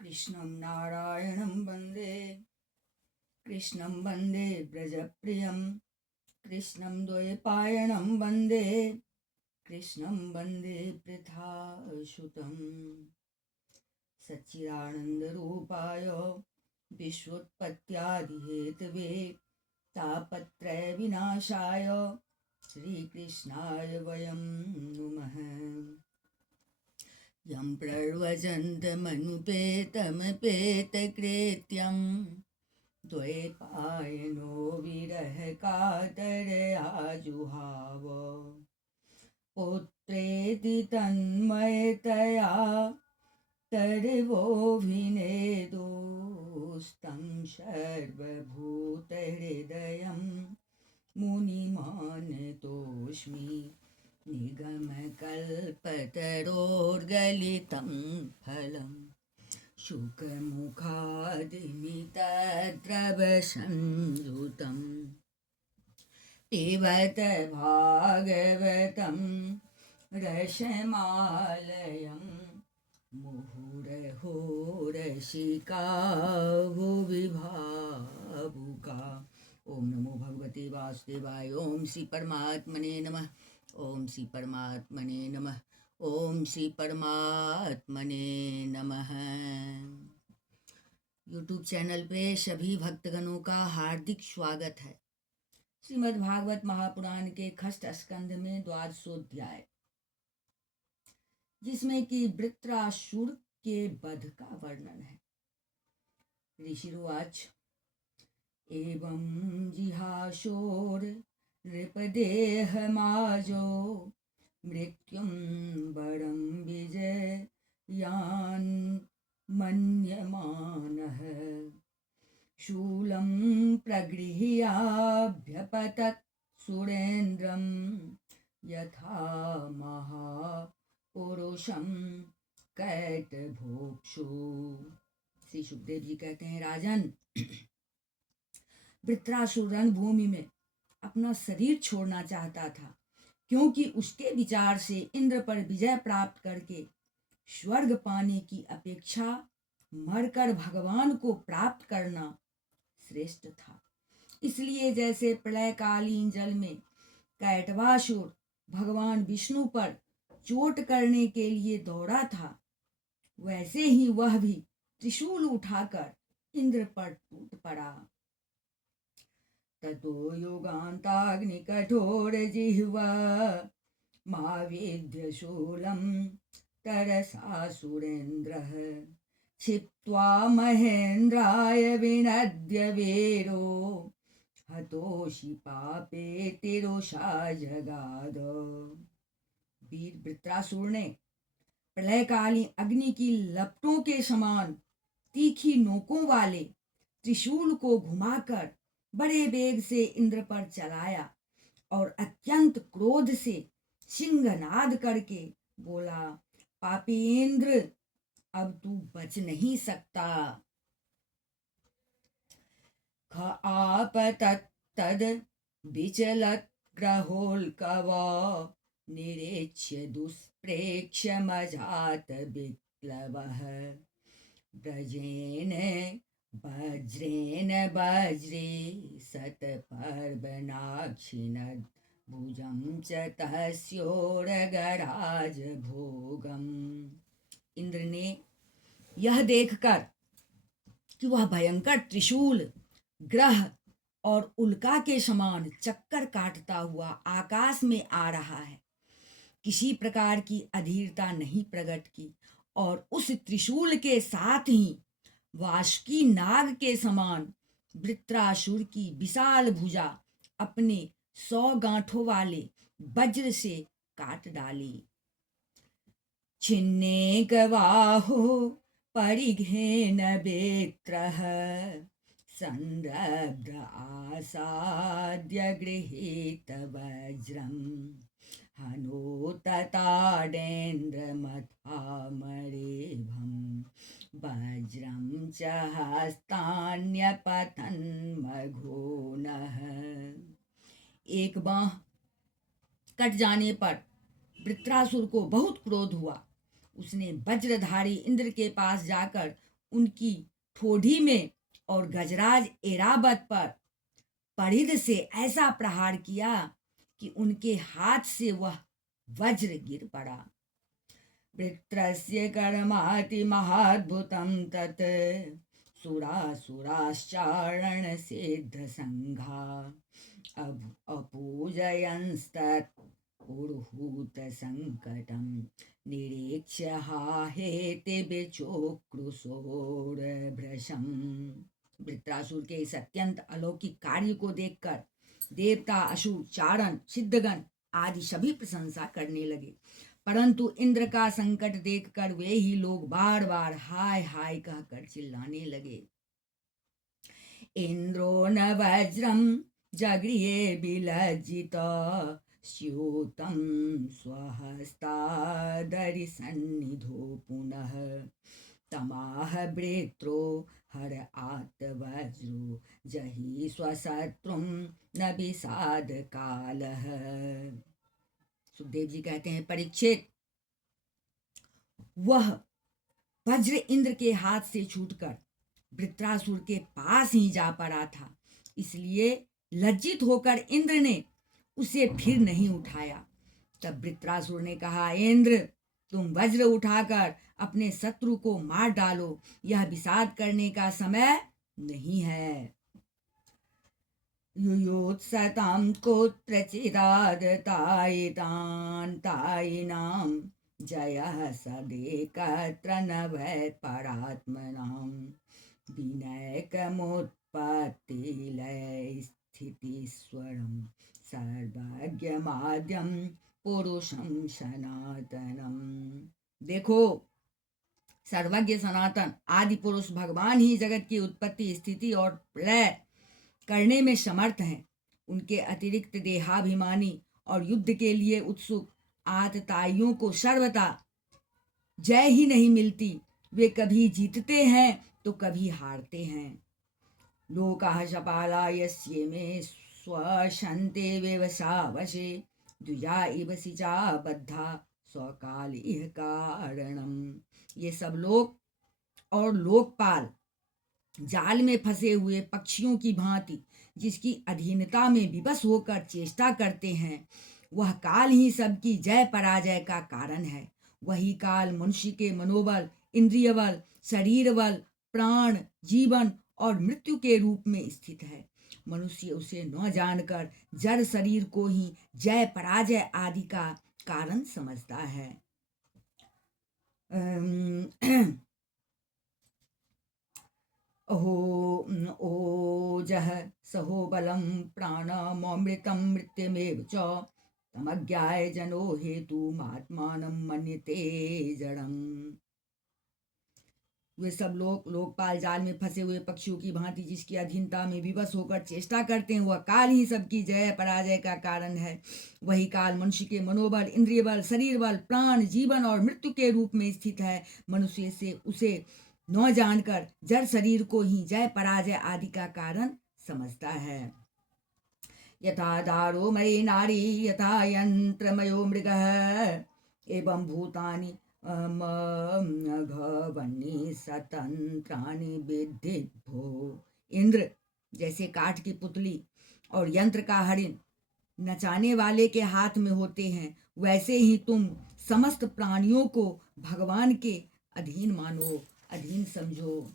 कृष्णं नारायणं वन्दे कृष्णं वन्दे व्रजप्रियं कृष्णं द्वैपायनं वन्दे कृष्णं वन्दे पृथासुतं सच्चिदानन्दरूपाय विश्वोत्पत्त्यादिहेतवे तापत्रयविनाशाय श्रीकृष्णाय वयं नुमः। यं प्रव्रजन्तमनुपेतमपेतकृत्यं द्वैपायनो विरहकातरया जुहाव पुत्रेति तन्मयतया तर्वोऽभिनेदोस्तं सर्वभूतहृदयं मुनिमानतोऽस्मि निगमकल्पतरोर्गलितं फलं शुकमुखादिनितद्रवसंयुतं पिबत भागवतं रसमालयं मुहुरहो रसिका भुवि भावुका। ओम नमो भगवते वासुदेवाय। ओम श्री परमात्मने नमः। ओम श्री परमात्मने नमः। ओम श्री परमात्मने नमः। यूट्यूब चैनल पे सभी भक्तगणों का हार्दिक स्वागत है। श्रीमद् भागवत महापुराण के खष्ट स्कंध में द्वादशोध्याय, जिसमें कि वृत्रासुर के वध का वर्णन है। ऋषिरुवाच एवं जिहाशोर नृपदेहमाजो मृत्युं वरं विजयान् मन्यमानः शूलं प्रगृह्याभ्यपतत् सुरेन्द्रं यथा महापुरुषं कैटभोक्षु। श्री सुखदेव जी कहते हैं, राजन, वृत्रासुर रणभूमि में अपना शरीर छोड़ना चाहता था, क्योंकि उसके विचार से इंद्र पर विजय प्राप्त करके स्वर्ग पाने की अपेक्षा मरकर भगवान को प्राप्त करना श्रेष्ठ था। इसलिए जैसे प्रलयकालीन जल में कैटवासुर भगवान विष्णु पर चोट करने के लिए दौड़ा था, वैसे ही वह भी त्रिशूल उठाकर इंद्र पर टूट पड़ा। ततो योगान्ताग्निकठोरजिह्वा मावेद्यशूलं तरसा सुरेन्द्रः क्षिप्त्वा महेन्द्राय विनद्य वीरो हतोषि पापे तिरोषा जगाद। वीर वृत्रासुर ने प्रलयकालीन अग्नि की लपटों के समान तीखी नोकों वाले त्रिशूल को घुमाकर बड़े वेग से इंद्र पर चलाया और अत्यंत क्रोध से सिंहनाद करके बोला, पापी इंद्र, अब तू बच नहीं सकता। ख आपतत् तद विचलत् ग्रहोल्कव निरीक्ष्य दुष्प्रेक्ष्य मजात विप्लवः ब्रजेन वज्रेण वज्रे शतपर्वणाक्षिणद् भुजं च तस्योरगराज भोगम्। इंद्र ने यह देखकर कि वह भयंकर त्रिशूल ग्रह और उल्का के समान चक्कर काटता हुआ आकाश में आ रहा है, किसी प्रकार की अधीरता नहीं प्रकट की और उस त्रिशूल के साथ ही वासुकी नाग के समान वृत्रासुर की विशाल भुजा अपने 100 गांठों वाले वज्र से काट डाली। छिन्ने गवाहो परिघेन बेत्रः संरब्ध आसाद्य गृहीत वज्रम् हनोतताडेन्द्रमथामरेभम् वज्रं च हस्तान्यपतन्मघोनः। एक बाँह कट जाने पर वृत्रासुर को बहुत क्रोध हुआ। उसने वज्रधारी इंद्र के पास जाकर उनकी ठोड़ी में और गजराज एरावत पर परिध से ऐसा प्रहार किया कि उनके हाथ से वह वज्र गिर पड़ा। वृत्रस्य कर्माति महाद्भुतं तत् सुरासुराश्चारण सिद्ध संघा अपूजयंस्तत् पुरुहूत संकटं निरीक्ष्य हाहेति बिचोक्रुशोरभृशम्। वृत्रासुर के इस अत्यंत अलौकिक कार्य को देखकर देवता, असुर, चारण, सिद्धगण आदि सभी प्रशंसा करने लगे, परंतु इंद्र का संकट देखकर वे ही लोग बार बार हाय हाय कहकर चिल्लाने लगे। इंद्रो न वज्रम जगृहे विलज्जिता स्यूतं स्वहस्तादरिसन्निधो पुनः तमाह वृत्रो हर आत्वज्रो जहि स्वशत्रुं न विषाद कालः। सुखदेव जी कहते हैं, परीक्षित, वह वज्र इंद्र के हाथ से छूटकर वृत्रासुर के पास ही जा पड़ा था, इसलिए लज्जित होकर इंद्र ने उसे फिर नहीं उठाया। तब वृत्रासुर ने कहा, इंद्र, तुम वज्र उठाकर अपने शत्रु को मार डालो, यह विषाद करने का समय नहीं है। युयोत्सतां कुत्रचिदादतायितान्तायिनां जयः सदेकत्र न वै परात्मनां विनयकमुत्पत्तिलयस्थितिस्वरं सर्वज्ञमाद्यं पुरुषं सनातनम। देखो, सर्वज्ञ सनातन आदि पुरुष भगवान ही जगत की उत्पत्ति, स्थिति और प्रलय करने में समर्थ हैं। उनके अतिरिक्त देहाभिमानी और युद्ध के लिए उत्सुक आतताइयों को सर्वथा जय ही नहीं मिलती। वे कभी जीतते हैं तो कभी हारते हैं। लोकाः शपाला यस्ये में स्वशन्ते व्यवसावशे द्विजा इव सिचा बद्धा स्वकाल इह कारणम। ये सब लोग और लोकपाल जाल में फंसे हुए पक्षियों की भांति जिसकी अधीनता में विवश होकर चेष्टा करते हैं, वह काल ही सबकी जय पराजय का कारण है। वही काल मनुष्य के मनोबल, इंद्रिय बल, शरीर बल, प्राण, जीवन और मृत्यु के रूप में स्थित है। मनुष्य उसे न जानकर जड़ शरीर को ही जय पराजय आदि का कारण समझता है। ओजः सहो बलं प्राणममृतं मृत्युमेव च तमज्ञाय जनो हेतुमात्मानं मन्यते जड़म्। वे सब लोग लोकपाल जाल में फंसे हुए पक्षियों की भांति जिसकी अधीनता में विवश होकर चेष्टा करते हैं, वह काल ही सबकी जय पराजय का कारण है। वही काल मनुष्य के मनोबल, इंद्रिय बल, शरीर बल, प्राण, जीवन और मृत्यु के रूप में स्थित है। मनुष्य से उसे न जानकर जड़ शरीर को ही जय पराजय आदि का कारण समझता है। यथा दारो मयि नारी यथा यंत्रमयो मृगः एवं भूतानि घवन्नि स्वतंत्राणि विद्धि भो। इंद्र, जैसे काठ की पुतली और यंत्र का हरिण नचाने वाले के हाथ में होते हैं, वैसे ही तुम समस्त प्राणियों को भगवान के अधीन मानो, अधीन समझो।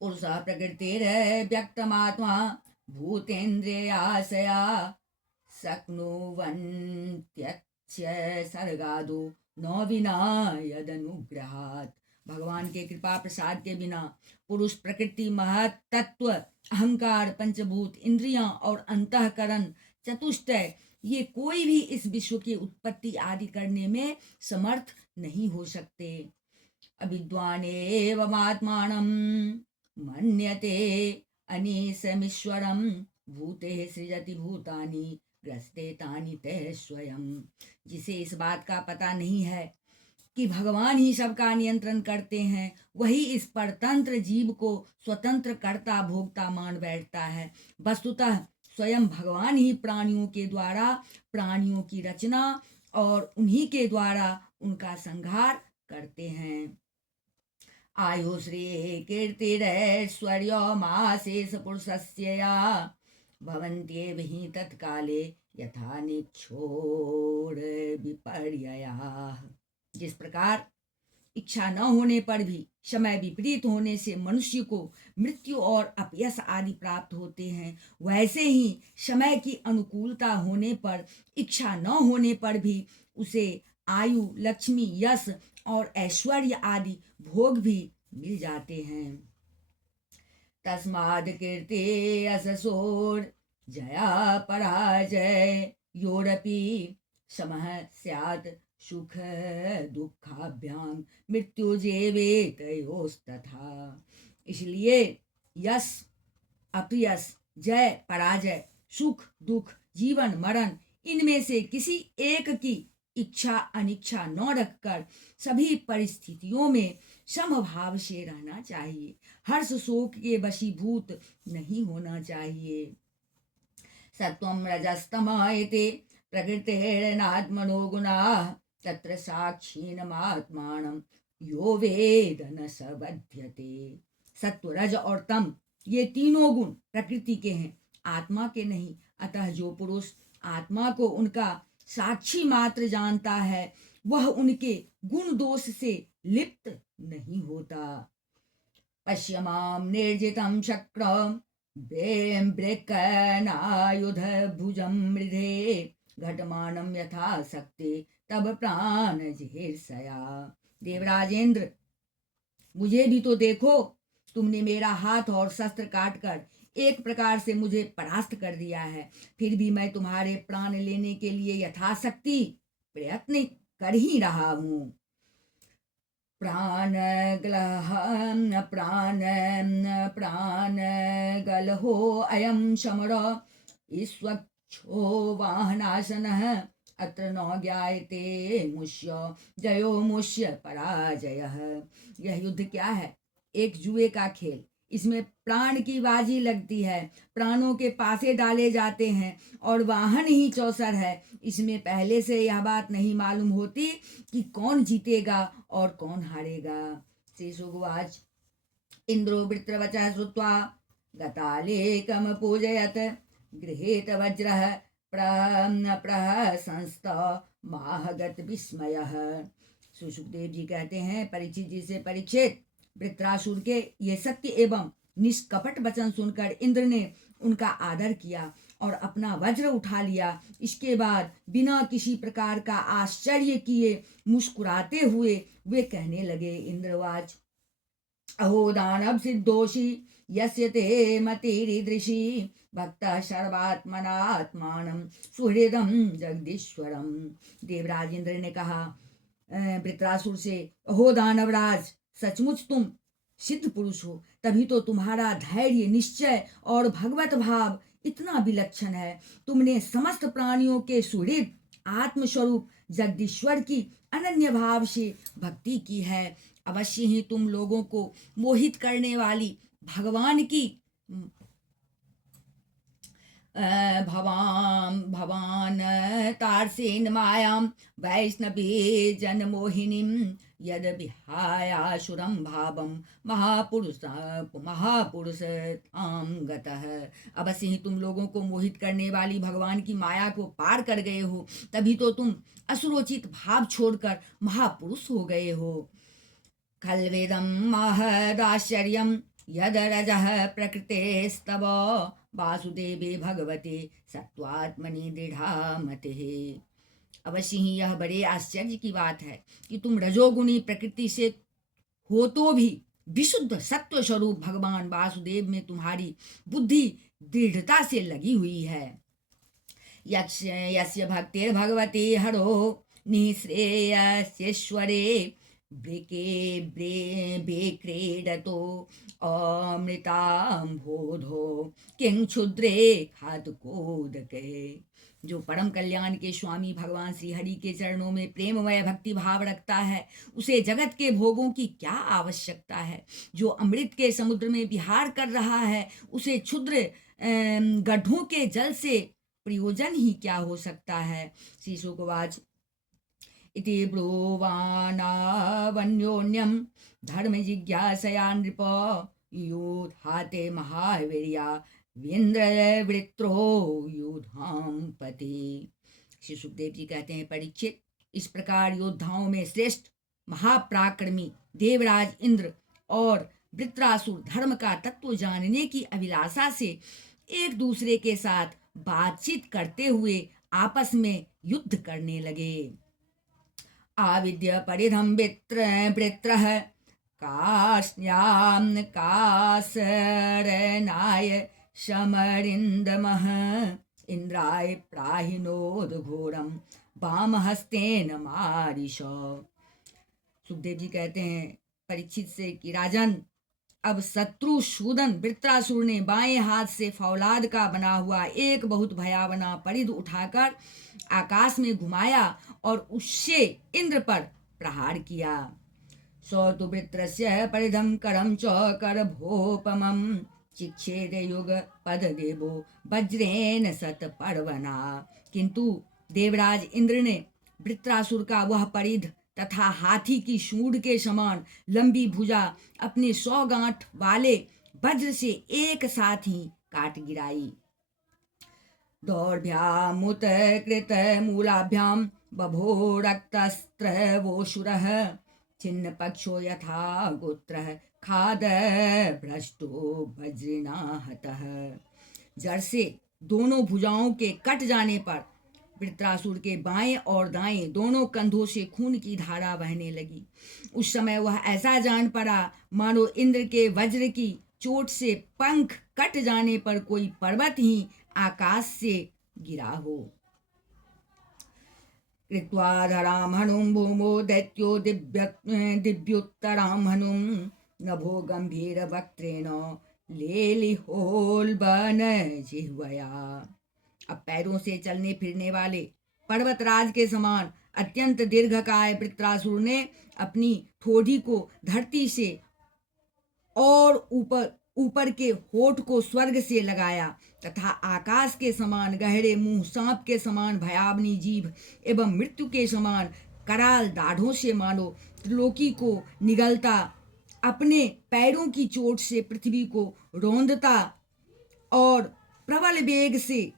पुरुषः प्रकृतिर्व्यक्तमात्मा भूतेन्द्रियाशया शक्नुवन्त्यच्च सर्गादो न विना यदनुग्रहात्। भगवान के कृपा प्रसाद के बिना पुरुष प्रकृति, महत तत्व, अहंकार, पंचभूत, इंद्रियां और अंतःकरण चतुष्टय, ये कोई भी इस विश्व की उत्पत्ति आदि करने में समर्थ नहीं हो सकते। अविद्वानेवमात्मानं मन्यते अनीशमीश्वरं भूते सृजति भूतानि ग्रस्ते तानि ते स्वयं। जिसे इस बात का पता नहीं है कि भगवान ही सबका नियंत्रण करते हैं, वही इस परतंत्र जीव को स्वतंत्र कर्ता भोक्ता मान बैठता है। वस्तुतः स्वयं भगवान ही प्राणियों के द्वारा प्राणियों की रचना और उन्हीं के द्वारा उनका संहार करते हैं। आयुश्री कीर्तिरैश्वर्यमाशेष पुरुषस्य या भवन्त्येव हि तत्काले यथा निक्षोर विपर्ययाः। जिस प्रकार इच्छा न होने पर भी समय विपरीत होने से मनुष्य को मृत्यु और अपयश आदि प्राप्त होते हैं, वैसे ही समय की अनुकूलता होने पर, इच्छा न होने पर भी उसे आयु, लक्ष्मी, यश और ऐश्वर्य आदि भोग भी मिल जाते हैं। तस्माद् कीर्ति यशसोर जया पराजय योरपि समः स्यात् सुख दुःखाभ्यां मृत्युजेवेतयोस्तथा। इसलिए यश, अपयश, जय, पराजय, सुख, दुख, जीवन, मरण, इनमें से किसी एक की इच्छा अनिच्छा न रखकर सभी परिस्थितियों में समभाव से रहना चाहिए। हर्ष शोक के वशीभूत नहीं होना चाहिए। सत्वं रजस्तमः इति प्रकृतेर्नात्मनो गुणाः तत्र साक्षीणमात्मानं यो वेद न स बध्यते। सत्व, रज और तम ये तीनों गुण प्रकृति के हैं, आत्मा के नहीं। अतः जो पुरुष आत्मा को उनका साक्षी मात्र जानता है, वह उनके गुण दोष से लिप्त नहीं होता। पश्यमां निर्जितं शक्रं वृक्कनायुध भुजं मृधे घटमानं यथा शक्ति तब प्राण जिहीर्षया। देवराजेंद्र, मुझे भी तो देखो, तुमने मेरा हाथ और शस्त्र काटकर एक प्रकार से मुझे परास्त कर दिया है, फिर भी मैं तुम्हारे प्राण लेने के लिए यथाशक्ति प्रयत्न कर ही रहा हूँ। प्राण गलहो अयं समर ईश्वक्षो वाहनासनः अत्र न ज्ञायते मुष्य जयो मुष्य पराजयः। यह युद्ध क्या है? एक जुए का खेल। इसमें प्राण की बाजी लगती है, प्राणों के पासे डाले जाते हैं और वाहन ही चौसर है। इसमें पहले से यह बात नहीं मालूम होती कि कौन जीतेगा और कौन हारेगा। श्री सुगवाच इंद्रो वृत्रवचः श्रुत्वा गतालेकम पूजयत गृहीत वज्रः प्रहसंस्त माहगत विस्मयः। सुखदेव जी कहते हैं, परीक्षित जी से परीक्षित, वृत्रासुर के ये सत्य एवं निष्कपट वचन सुनकर इंद्र ने उनका आदर किया और अपना वज्र उठा लिया। इसके बाद बिना किसी प्रकार का आश्चर्य किए मुस्कुराते हुए वे कहने लगे, इंद्रवाच अहो दानव सिद्धोषी यस्य ते मतिरीदृशी भक्तः सर्वात्मनात्मानं सुहृदं जगदीश्वरम। देवराज इंद्र ने कहा वृत्रासुर से, अहो दानवराज, सचमुच तुम सिद्ध पुरुष हो, तभी तो तुम्हारा धैर्य, निश्चय और भगवत भाव इतना विलक्षण है। तुमने समस्त प्राणियों के सुहृद आत्मस्वरूप जगदीश्वर की अनन्य भाव से भक्ति की है। अवश्य ही तुम लोगों को मोहित करने वाली भगवान की भवान तारसेन मायां वैष्णवी जनमोहिनीं यद विहायाशुरं भावं महापुरुषतां गतः। अवश्य ही तुम लोगों को मोहित करने वाली भगवान की माया को पार कर गए हो, तभी तो तुम असुरोचित भाव छोड़कर महापुरुष हो गए हो। खल्वेदं महदाश्चर्यं यद रजः प्रकृतेस्तव वासुदेवे भगवते सत्वात्मनि दृढ़ा मतिः। अवश्य ही यह बड़े आश्चर्य की बात है कि तुम रजोगुणी प्रकृति से हो तो भी विशुद्ध सत्व स्वरूप भगवान वासुदेव में तुम्हारी बुद्धि दृढ़ता से लगी हुई है। यस्य भक्तिर्भगवती हरो निःश्रेयस्येश्वरे बेक्रीडतो अमृताम्भोधो किं क्षुद्रे खातुकोदके। जो परम कल्याण के स्वामी भगवान श्री हरि के चरणों में प्रेममय भक्ति भाव रखता है, उसे जगत के भोगों की क्या आवश्यकता है। जो अमृत के समुद्र में विहार कर रहा है, उसे क्षुद्र गड्ढों के जल से प्रयोजन ही क्या हो सकता है। श्री शुकवाच इति ब्रुवाणावन्योन्यं धर्म जिज्ञासया नृप यूधाते महावीर्या वीन्द्र वृत्रो यूधाम पति। श्री सुखदेव जी कहते हैं, परीक्षित, इस प्रकार योद्धाओं में श्रेष्ठ महापराक्रमी देवराज इंद्र और वृत्रासुर धर्म का तत्व जानने की अभिलाषा से एक दूसरे के साथ बातचीत करते हुए आपस में युद्ध करने लगे। आविद्य परिधम वृत्रः काश्याम कासरनाय शमरिंदमः इंद्राय प्राहिनोदघोरम वामहस्तेन मारिष। सुखदेव जी कहते हैं परीक्षित से कि राजन, अब शत्रु शूदन वृत्रासुर ने बाएं हाथ से फौलाद का बना हुआ एक बहुत भयावना परिध उठाकर आकाश में घुमाया और उससे इंद्र पर प्रहार किया। सौ तु वृत्रस्य परिधम करम च करभोपमं चिक्षेद युग पद देवो वज्रेन सत पर्वना। किंतु देवराज इंद्र ने वृत्रासुर का वह परिध तथा हाथी की सूंड के समान लंबी भुजा अपने 100 गांठ वाले वज्र से एक साथ ही काट गिराई। दौर्भ्यामुत कृत मूलाभ्याम बभो रक्तस्त्रवोषुरः छिन्न पक्षो यथा गोत्रः खाद भ्रष्टो वज्रिणा हतः। जड़ से दोनों भुजाओं के कट जाने पर वृत्रासुर के बाएं और दाएं दोनों कंधों से खून की धारा बहने लगी। उस समय वह ऐसा जान पड़ा मानो इंद्र के वज्र की चोट से पंख कट जाने पर कोई पर्वत ही आकाश से गिरा हो। कृत्वा धराम हनुम भूमो दैत्यो दिव्योत्तराम हनुम नभो गंभीर वक्त्रेण लेलिहोल्बन जिह्वया। अब पैरों से चलने फिरने वाले पर्वतराज के समान अत्यंत दीर्घकाय वृत्रासुर ने अपनी ठोड़ी को धरती से और ऊपर के होठ को स्वर्ग से लगाया तथा आकाश के समान गहरे मुंह, सांप के समान भयावनी जीभ एवं मृत्यु के समान कराल दाढ़ों से मानो त्रिलोकी को निगलता अपने पैरों की चोट से पृथ्वी को रौंदता और प्रबल वेग से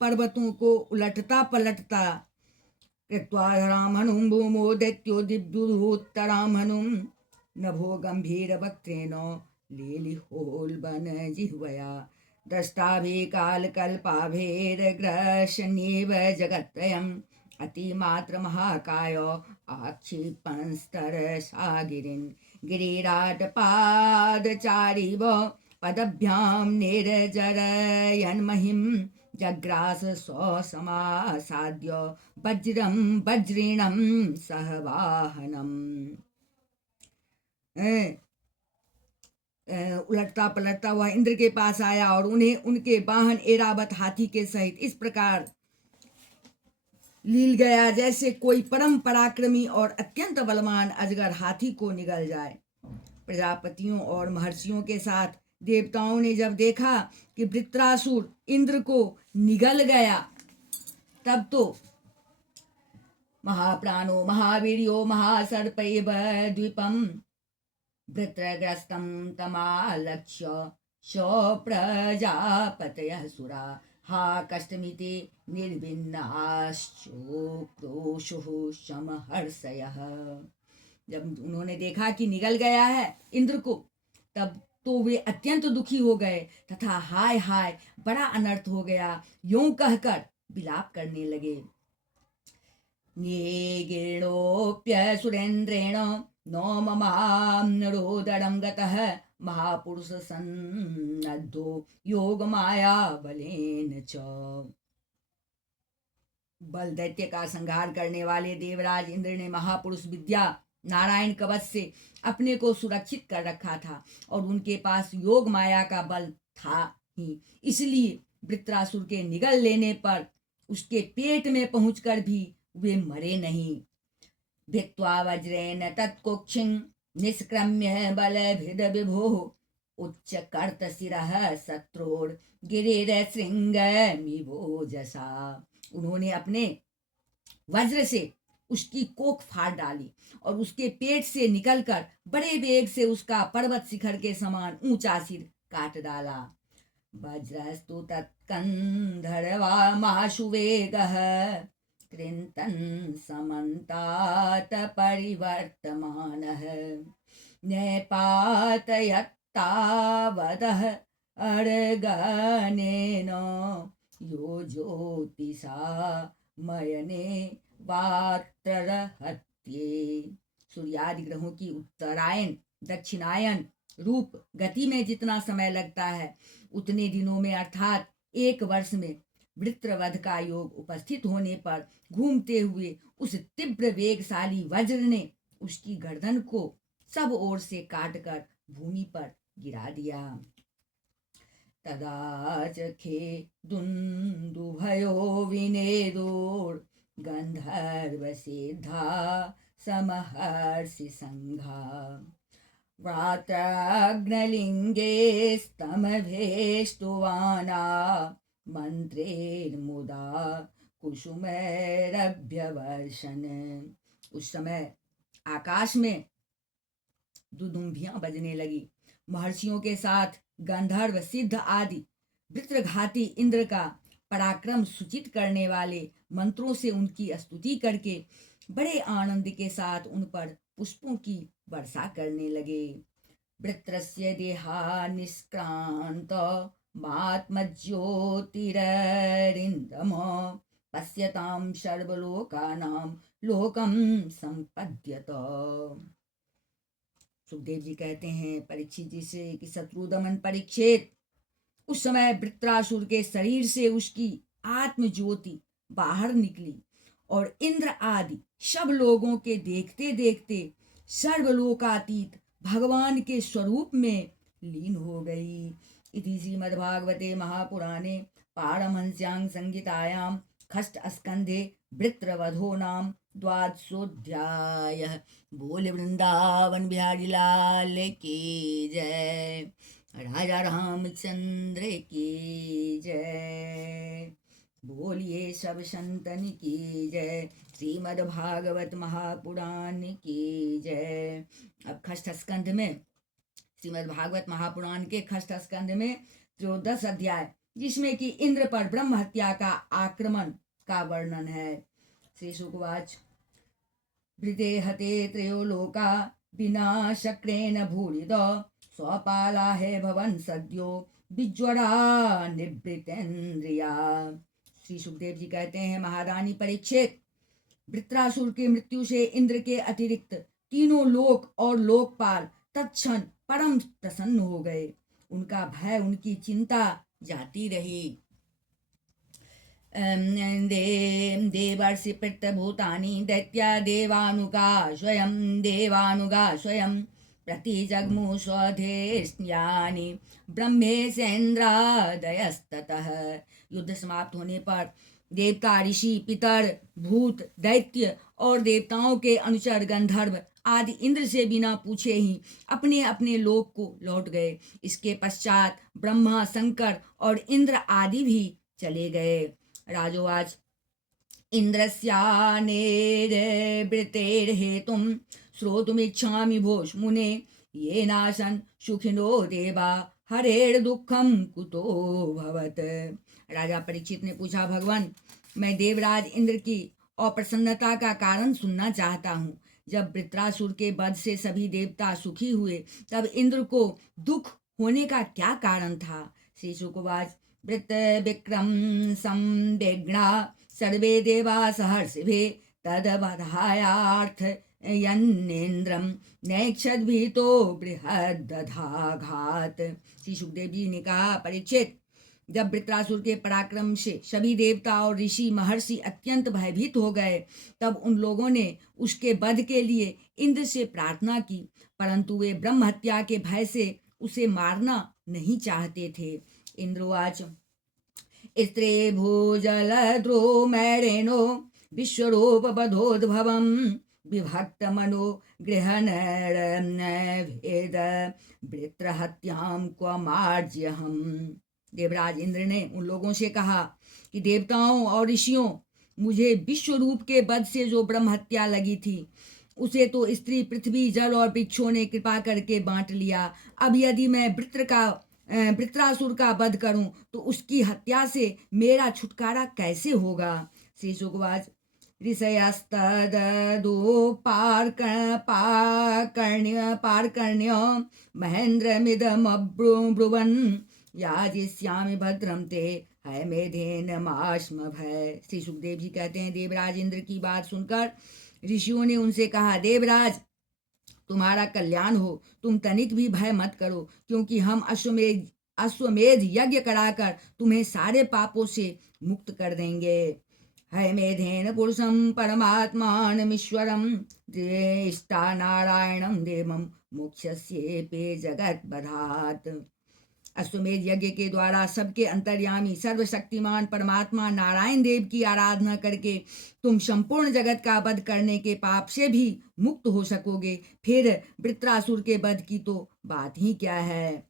पर्वतों को उलटता पलटता। कृत्वा धराम हनुम भूमो दैत्यो दिव्योत्तराम हनुम नभो गंभीर वक्त्रेण लेलिहोल्बन जिह्वया। दष्टाभि कालकल्पाभेर्ग्रशन्येव जगत्त्रयम् अतिमात्र महाकाय आक्षिपंस्तरसा गिरिन् गिरिराटपादचारिव पदभ्यां निर्जरयन्महिं जग्रास समासाद्य वज्रं वज्रिणं सहवाहनम्। उलटता पलटता वह इंद्र के पास आया और उन्हें उनके वाहन एरावत हाथी के सहित इस प्रकार लील गया जैसे कोई परम पराक्रमी और अत्यंत बलवान अजगर हाथी को निगल जाए। प्रजापतियों और महर्षियों के साथ देवताओं ने जब देखा कि वृत्रासुर इंद्र को निगल गया तब तो महाप्राणो महावीर्यो महासर्पैव द्वीपम वृत्रग्रस्तं तमालक्ष्य प्रजापतयः सुरा हा कष्टमिति निर्भिन्नाश्चोक्रोशुः समहर्षयः। जब उन्होंने देखा कि निगल गया है इंद्र को तब तो वे अत्यंत दुखी हो गए तथा हाय हाय बड़ा अनर्थ हो गया यूं कहकर विलाप करने लगे। निगीर्णोऽप्य सुरेन्द्रेण नो ममाम्नरोदरं गतः महापुरुष सन्नद्धो योग माया बलेन च। बल दैत्य का संहार करने वाले देवराज इंद्र ने महापुरुष विद्या नारायण कवच से अपने को सुरक्षित कर रखा था और उनके पास योग माया का बल था ही, इसलिए वृत्रासुर के निगल लेने पर उसके पेट में पहुंचकर भी वे मरे नहीं। भित्वा वज्रेण तत्कुक्षिं निष्क्रम्य बलभिद विभुः उच्च कर्त शिरः शत्रुर् गिरिरशृंगमिवोजसा। उन्होंने अपने वज्र से उसकी कोख फाड़ डाली और उसके पेट से निकलकर बड़े वेग से उसका पर्वत शिखर के समान ऊंचा सिर काट डाला। वज्रस्तु तत्कन्धर्वामाशु वेगः कृन्तन् समन्तात् परिवर्तमानः नैपातयत्तावदः अर्गनेन यो ज्योतिषा मयने वात्रहत्ये। सूर्यादि ग्रहों की उत्तरायण दक्षिणायन रूप गति में जितना समय लगता है उतने दिनों में अर्थात 1 वर्ष में वृत्रवध का योग उपस्थित होने पर घूमते हुए उस तीव्र वेगशाली वज्र ने उसकी गर्दन को सब ओर से काटकर भूमि पर गिरा दिया। तदा चखे दुन्दुभयो विनेदुर् गन्धर्व सिद्धा समहर्षि संघा व्रात्राग्नलिङ्गे स्तमभेष्टुवाना मंत्रेर्मुदा कुसुमैरभ्यवर्षन्। उस समय आकाश में दुदुम्भियां बजने लगी। महर्षियों के साथ गंधर्व सिद्ध आदि वृत्रघाती इंद्र का पराक्रम सूचित करने वाले मंत्रों से उनकी स्तुति करके बड़े आनंद के साथ उन पर पुष्पों की वर्षा करने लगे। वृत्रस्य देहा निष्क्रांत मात्मज्योतिररिन्दम पश्यतां सर्वलोकानां लोकं संपद्यत। सुखदेव जी कहते हैं परीक्षित जी से कि शत्रुदमन परीक्षित, उस समय वृत्रासुर के शरीर से उसकी आत्म ज्योति बाहर निकली और इंद्र आदि सब लोगों के देखते देखते सर्वलोकातीत भगवान के स्वरूप में लीन हो गई। इति श्रीमद्भागवते महापुराणे पारमहंस्यां संहितायां खष्ट स्कंधे वृत्रवधो नाम 12वाध्यायः। बोल वृंदावन बिहारी लाल की जय, राजा रामचंद्र की जय, बोलिए सब संतन की जय, श्रीमद् भागवत महापुराण की जय। अब खष्ट स्कंध में श्रीमद् भागवत महापुराण के खष्ट स्कंध में 13 अध्याय, जिसमें कि इंद्र पर ब्रह्म हत्या का आक्रमण का वर्णन है। श्री शुकवाच भृते हते त्रयो लोका बिना शक्रेण भूरिद स्वपाला है भवन सद्यो विज्वरा निवृतेन्द्रिया। श्री सुखदेव जी कहते हैं महारानी परीक्षित, वृत्रासुर की मृत्यु से इंद्र के अतिरिक्त तीनों लोक और लोकपाल तत्क्षण परम प्रसन्न हो गए। उनका भय, उनकी चिंता जाती रही। देवर्षि प्रत्यभूतानि दैत्या देवानुगा स्वयं प्रतिजग्मु स्वधेष्यानि ब्रह्मेशेन्द्रादयस्ततः। युद्ध समाप्त होने पर देवता, ऋषि, पितर, भूत, दैत्य और देवताओं के अनुचर गंधर्व आदि इंद्र से बिना पूछे ही अपने अपने लोक को लौट गए। इसके पश्चात ब्रह्मा, शंकर और इंद्र आदि भी चले गए। राजोवाच इंद्रस्यानेर्वृतेर्हेतुं श्रोतुमिच्छामि भोष मुने ये नाशन सुखिनो देवा हरेर्दुःखं कुतो भवत। राजा परीक्षित ने पूछा, भगवान, मैं देवराज इंद्र की अप्रसन्नता का कारण सुनना चाहता हूँ। जब वृत्रासुर के वध से सभी देवता सुखी हुए तब इंद्र को दुख होने का क्या कारण था? श्री शुकवाच वृत्त विक्रम संविघ्ना सर्वे देवा सहर्षिभे तदवधायार्थ यन्नेन्द्रम नैक्षद्भीतो बृहद्दधाघात। श्री सुखदेव जी ने कहा, परीक्षित, जब वृत्रासुर के पराक्रम से सभी देवता और ऋषि महर्षि अत्यंत भयभीत हो गए तब उन लोगों ने उसके वध के लिए इंद्र से प्रार्थना की, परंतु वे ब्रह्म हत्या के भय से उसे मारना नहीं चाहते थे। इंद्रवाच स्त्रे भूजलद्रोमैरेणो विश्वरूप बधोद्भवं विभक्त मनो गृहणेद वृत्रहत्यां क्व मार्ज्यहम्। देवराज इंद्र ने उन लोगों से कहा कि देवताओं और ऋषियों, मुझे विश्वरूप के वध से जो ब्रह्म हत्या लगी थी उसे तो स्त्री, पृथ्वी, जल और वृक्षों ने कृपा करके बांट लिया। अब यदि मैं वृत्रासुर का वध करूं तो उसकी हत्या से मेरा छुटकारा कैसे होगा। श्री शुकवाच ऋषयस्तदो पार्कण्य महेन्द्रमिदमब्रुवन् याजिष्यामि भद्रं ते है मेधेन माश्म भय। श्री सुखदेव जी कहते हैं, देवराज इंद्र की बात सुनकर ऋषियों ने उनसे कहा, देवराज तुम्हारा कल्याण हो, तुम तनिक भी भय मत करो, क्योंकि हम अश्वमेध यज्ञ कराकर तुम्हें सारे पापों से मुक्त कर देंगे। हयमेधेन पुरुषं परमात्मानमीश्वरं दृष्टा नारायणं देवं मोक्षस्येपि जगद्वधात्। अश्वमेध यज्ञ के द्वारा सबके अंतर्यामी सर्वशक्तिमान परमात्मा नारायण देव की आराधना करके तुम संपूर्ण जगत का वध करने के पाप से भी मुक्त हो सकोगे। फिर वृत्रासुर के वध की तो बात ही क्या है।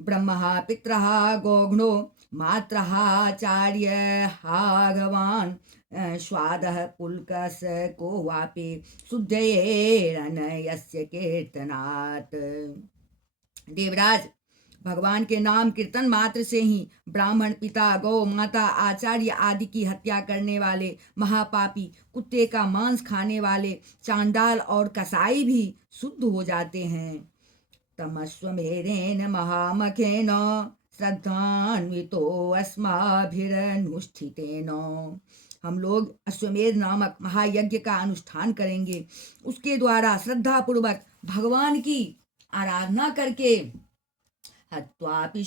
ब्रह्मः पितरः गोघ्नो मातरः भगवान स्वादः पुलकस को वापि शुद्धयेरनयस्य कीर्तनात्। देवराज, भगवान के नाम कीर्तन मात्र से ही ब्राह्मण, पिता, गौ माता, आचार्य आदि की हत्या करने वाले महापापी, कुत्ते का मांस खाने वाले चांडाल और कसाई भी शुद्ध हो जाते हैं। तमस्वमेधेन महामखेन श्रद्धान्वितो अस्माभिरनुष्ठितेन। हम लोग अश्वमेध नामक महायज्ञ का अनुष्ठान करेंगे। उसके द्वारा श्रद्धापूर्वक भगवान की आराधना करके हत्वापि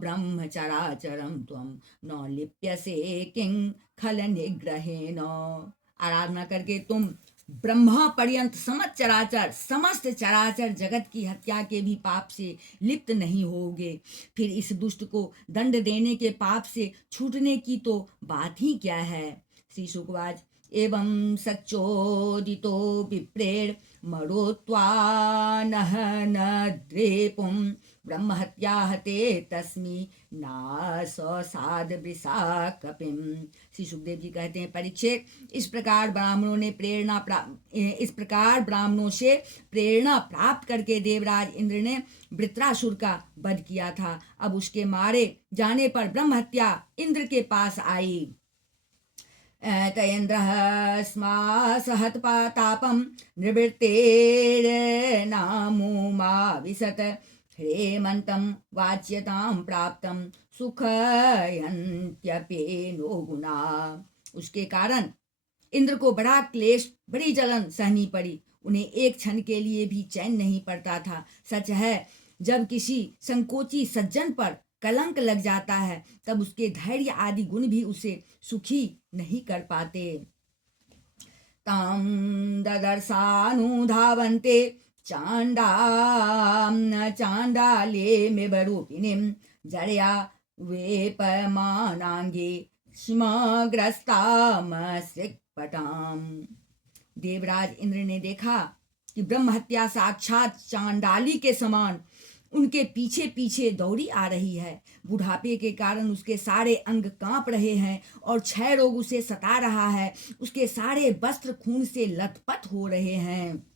ब्रह्मचराचरं त्वं न लिप्यसे किं खल निग्रहेण। आराधना करके तुम ब्रह्मा पर्यंत समस्त चराचर जगत की हत्या के भी पाप से लिप्त नहीं होगे। फिर इस दुष्ट को दंड देने के पाप से छूटने की तो बात ही क्या है। श्री शुकवाच एवं सच्चोदितो विप्रेण मरोत्वा नह न द्रेपुं ब्रह्महत्या हते तस्मी ना साध वृषा कपिम। श्री सुखदेव जी कहते हैं, परीक्षित, इस प्रकार ब्राह्मणों से प्रेरणा प्राप्त करके देवराज इंद्र ने वृत्रासुर का वध किया था। अब उसके मारे जाने पर ब्रह्म हत्या इंद्र के पास आई। तयेन्द्रः स्मा सहत्पातापं निवृत्तेर्नामुमाविशत् हेमन्तं वाच्यतां प्राप्तं सुखयन्त्यपेनो गुणा। उसके कारण इंद्र को बड़ा क्लेश, बड़ी जलन सहनी पड़ी। उन्हें एक क्षण के लिए भी चैन नहीं पड़ता था। सच है, जब किसी संकोची सज्जन पर कलंक लग जाता है तब उसके धैर्य आदि गुण भी उसे सुखी नहीं कर पाते। तां ददर्शानुधावन्ते चाण्डालेमिव रूपिणीं जरया वेपमानाङ्गे स्मग्रस्तामसृक्पटाम्। देवराज इंद्र ने देखा कि ब्रह्म हत्या साक्षात चांडाली के समान उनके पीछे पीछे दौड़ी आ रही है। बुढ़ापे के कारण उसके सारे अंग कांप रहे हैं और क्षय रोग उसे सता रहा है। उसके सारे वस्त्र खून से लथपथ हो रहे हैं।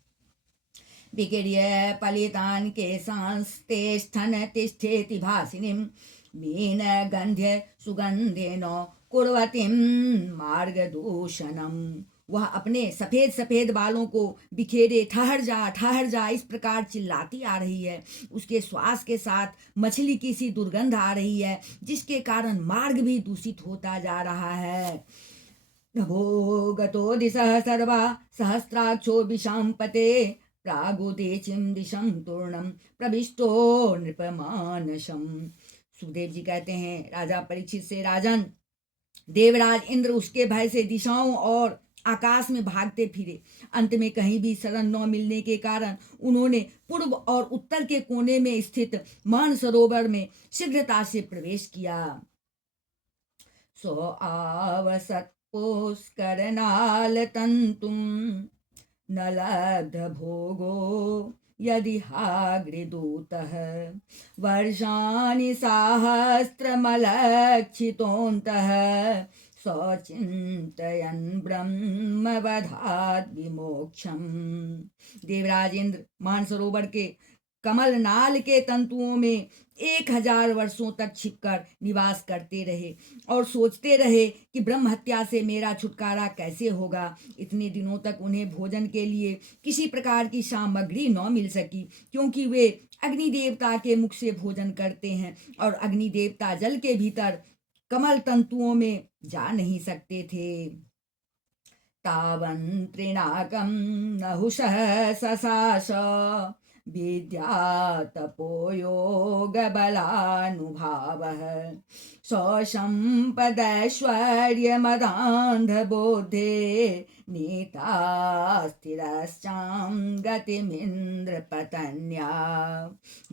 विकीर्य पलितान केशांस्तेष्ठन् तिष्ठेति भासिनीं मीन गंध्य सुगंधेन कुर्वतीं मार्गदूषणम्। वह अपने सफेद सफेद बालों को बिखेरे ठहर जा इस प्रकार चिल्लाती आ रही है। उसके श्वास के साथ मछली की सी दुर्गंध आ रही है, जिसके कारण मार्ग भी दूषित होता जा रहा है। नभो गतो दिशः सर्वा सहस्राक्षो विशाम्पते प्रागुदेचिं दिशं तूर्णं प्रविष्टो नृपमानसम्। सुखदेव जी कहते हैं, राजा परीक्षित से, राजन, देवराज इंद्र उसके भय से दिशाओं और आकाश में भागते फिरे। अंत में कहीं भी शरण न मिलने के कारण उन्होंने पूर्व और उत्तर के कोने में स्थित मानसरोवर में शीघ्रता से प्रवेश किया। सो आवसत पुष्करनाल तंतुम नलब्ध भोगो यदि हाग्रिदूतः वर्षाणि सहस्रमलक्षितोऽन्तः सचिंतयन् ब्रह्मवधात् विमोक्षम। देवराज इंद्र मानसरोवर के कमल नाल के तंतुओं में 1000 वर्षों तक छिपकर निवास करते रहे और सोचते रहे कि ब्रह्म हत्या से मेरा छुटकारा कैसे होगा। इतने दिनों तक उन्हें भोजन के लिए किसी प्रकार की सामग्री न मिल सकी, क्योंकि वे अग्नि देवता के मुख से भोजन करते हैं और अग्नि देवता जल के भीतर कमल तंतुओं में जा नहीं सकते थे। तावन् त्रिनाकं नहुषः ससास विद्या तपो योग बलानुभावः ससम्पदैश्वर्यमदान्धबोधे नीता स्थिरश्चां गतिमिन्द्र पतन्या।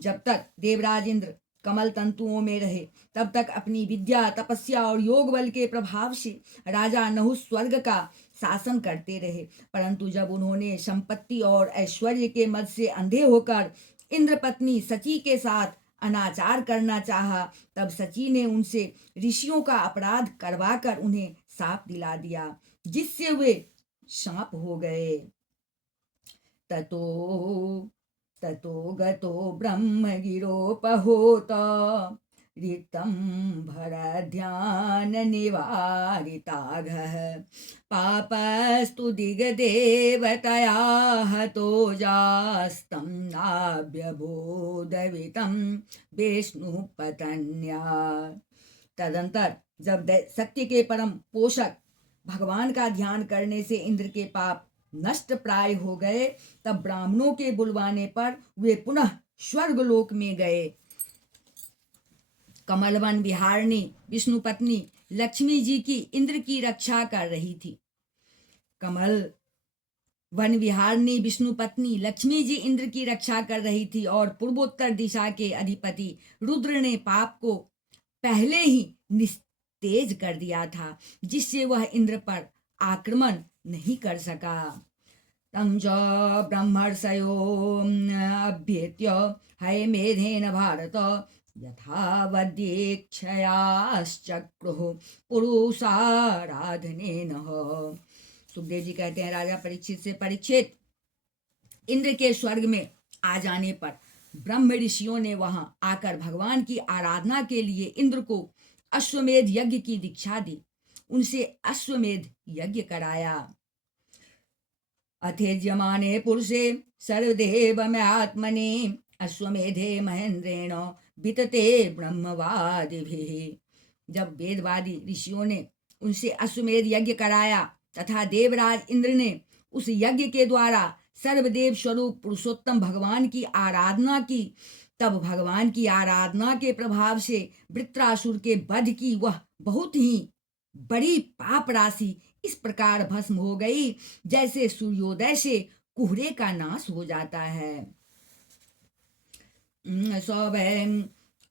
जब तक देवराज इंद्र कमल तंतुओं में रहे तब तक अपनी विद्या, तपस्या और योग बल के प्रभाव से राजा नहुष स्वर्ग का शासन करते रहे, परंतु जब उन्होंने संपत्ति और ऐश्वर्य के मद से अंधे होकर इंद्र पत्नी सची के साथ अनाचार करना चाहा, तब सची ने उनसे ऋषियों का अपराध करवाकर उन्हें शाप दिला दिया, जिससे वे शाप हो गए। ततो ततो गतो ब्रह्मगिरोपहोत ऋतं भरध्यान निवारिताघः पापस्तु दिग्देवतया हतो जास्तं नाभ्यबोधवितं विष्णुपत्न्या। तदंतर जब सत्य के परम पोषक भगवान का ध्यान करने से इंद्र के पाप नष्ट प्राय हो गए, तब ब्राह्मणों के बुलवाने पर वे पुनः स्वर्गलोक में गए। कमलवन विहारिणी विष्णु पत्नी लक्ष्मी जी की इंद्र की रक्षा कर रही थी। कमल वन विहारिणी विष्णु पत्नी लक्ष्मी जी इंद्र की रक्षा कर रही थी और पूर्वोत्तर दिशा के अधिपति रुद्र ने पाप को पहले ही निस्तेज कर दिया था, जिससे वह इंद्र पर आक्रमण नहीं कर सका। तं च ब्रह्मर्षयो अभ्येत्य हयमेधेन भारत यथावदीक्षयाश्चक्रुः पुरुषाराधनेन। सुखदेव जी कहते हैं, राजा परीक्षित से, परीक्षित, इंद्र के स्वर्ग में आ जाने पर ब्रह्म ऋषियों ने वहां आकर भगवान की आराधना के लिए इंद्र को अश्वमेध यज्ञ की दीक्षा दी, उनसे अश्वमेध यज्ञ कराया। अथेज्यमाने पुरुषे सर्वदेवमयात्मने अश्वमेधे महेंद्रेण वितते ब्रह्मवादिभिः। जब वेदवादी ऋषियों ने उनसे अश्वमेध यज्ञ कराया तथा देवराज इंद्र ने उस यज्ञ के द्वारा सर्वदेव स्वरूप पुरुषोत्तम भगवान की आराधना की, तब भगवान की आराधना के प्रभाव से वृत्रासुर के वध की वह बहुत ही बड़ी पाप राशि इस प्रकार भस्म हो गई, जैसे सूर्योदय से कुहरे का नाश हो जाता है।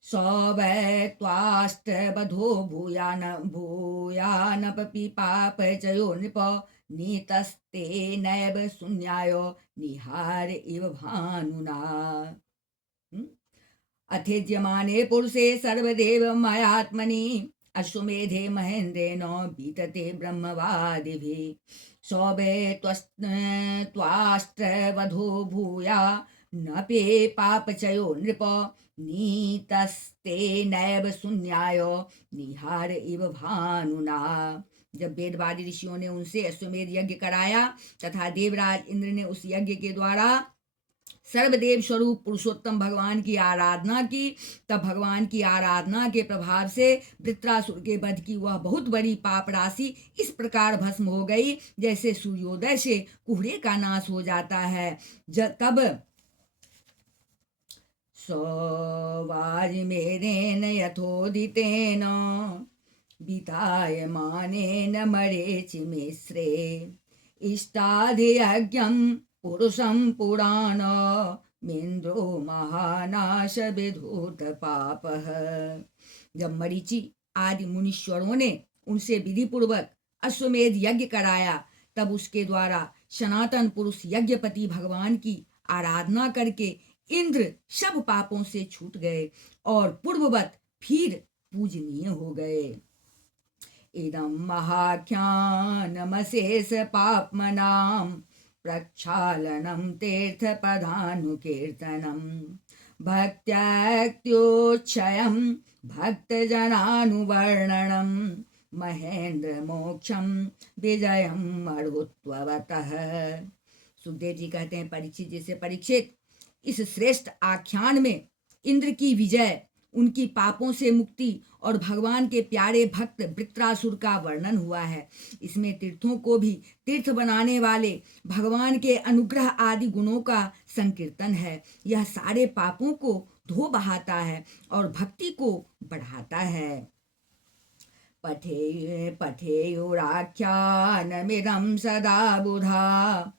सवै त्वाष्टबधो भूयानपि पापचयो नृप नीतस्ते नैव शून्याय निहार इव भानुना। अथेज्यमाने पुरुषे सर्वदेवमयात्मनि अश्वमेधे महेंद्रेण बीतते ब्रह्मवादिभिः। सौभे त्वाष्ट्रवधो भूया नपे पापचयो नृप नीतस्ते नैव शून्याय निहार इव भानुना। जब वेदवादी ऋषियों ने उनसे अश्वमेध यज्ञ कराया तथा देवराज इंद्र ने उस यज्ञ के द्वारा सर्वदेव स्वरूप पुरुषोत्तम भगवान की आराधना की, तब भगवान की आराधना के प्रभाव से वृत्रासुर के वध की वह बहुत बड़ी पाप राशि इस प्रकार भस्म हो गई, जैसे सूर्योदय से कुहरे का नाश हो जाता है। तब सवाजमेधेन यथोदितेन वितायमानेन मरीचिमिश्रे इष्टाधियज्ञं पुरुषं पुराणमिन्द्रो महानाश विधूत पापः। जब मरीचि आदि मुनीश्वरों ने उनसे विधि पूर्वक अश्वमेध यज्ञ कराया, तब उसके द्वारा सनातन पुरुष यज्ञपति भगवान की आराधना करके इंद्र सब पापों से छूट गए और पूर्ववत फिर पूजनीय हो गए। इदं महाख्यानमशेष पाप्मनां प्रक्षालनं तीर्थपदानुकीर्तनं भक्त्याक्त्योच्छयं भक्तजनानुवर्णनं महेंद्र मोक्षम विजयम मरुत्वतः। सुखदेव जी कहते हैं परीक्षित जैसे परीक्षित, इस श्रेष्ठ आख्यान में इंद्र की विजय, उनकी पापों से मुक्ति और भगवान के प्यारे भक्त वृत्रासुर का वर्णन हुआ है। इसमें तीर्थों को भी तीर्थ बनाने वाले भगवान के अनुग्रह आदि गुणों का संकीर्तन है। यह सारे पापों को धो बहाता है और भक्ति को बढ़ाता है। पठेयुराख्यानमिदं सदा बुधा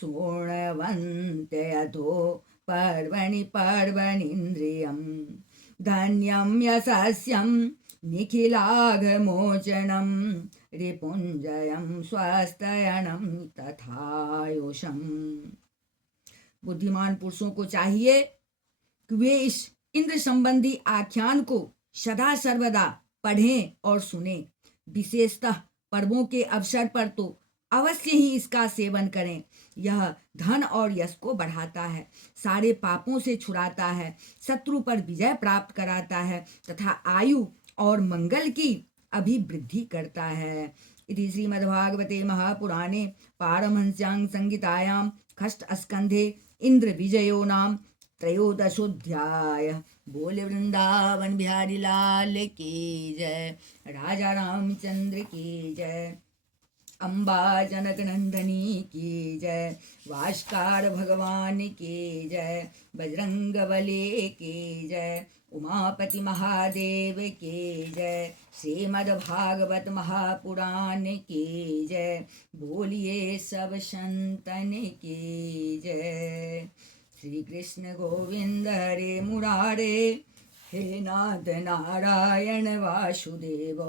शृण्वन्त्यथो पर्वणि पर्वणीन्द्रियं धन्यं यशस्यं निखिलाघमोचनं रिपुञ्जयं स्वस्तयनं तथायुषम्। बुद्धिमान पुरुषों को चाहिए कि वे इस इंद्र संबंधी आख्यान को सदा सर्वदा पढ़ें और सुनें। विशेषतः पर्वों के अवसर पर तो अवश्य ही इसका सेवन करें। यह धन और यश को बढ़ाता है, सारे पापों से छुड़ाता है, शत्रु पर विजय प्राप्त कराता है तथा आयु और मंगल की अभिवृद्धि करता है। इति श्रीमद्भागवते महापुराणे पारमहंस्यां संहितायां षष्ठ स्कंधे इंद्र विजयो नाम त्रयोदशोऽध्याय। बोले वृंदावन बिहारी लाल की जय, राजा रामचंद्र की जय, अम्बा जनक नंदनी की जय, वाष्कार भगवान की जय, बजरंग बली की जय, उमापति महादेव की जय, श्रीमद्भागवत महापुराण की जय। बोलिए सब संतन की जय। श्री कृष्ण गोविंद हरे मुरारे, हे नाथ नारायण वासुदेव,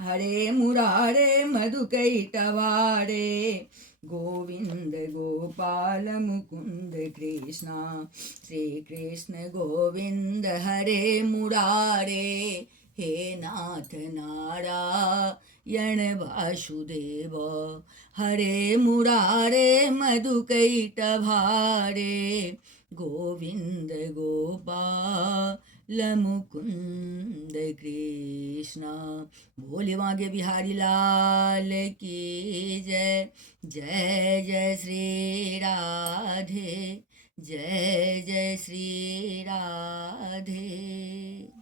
हरे मुरारे मधुकैटवारे, गोविंद गोपाल मुकुंद कृष्णा। श्री कृष्ण गोविंद हरे मुरारे, हे नाथ नारायण वासुदेव, हरे मुरारे मधुकैटभारे, गोविंद गोपाल मुकुंद कृष्णा। भोले बांके बिहारी लाल की जय। जय जय श्री राधे, जय जय श्री राधे।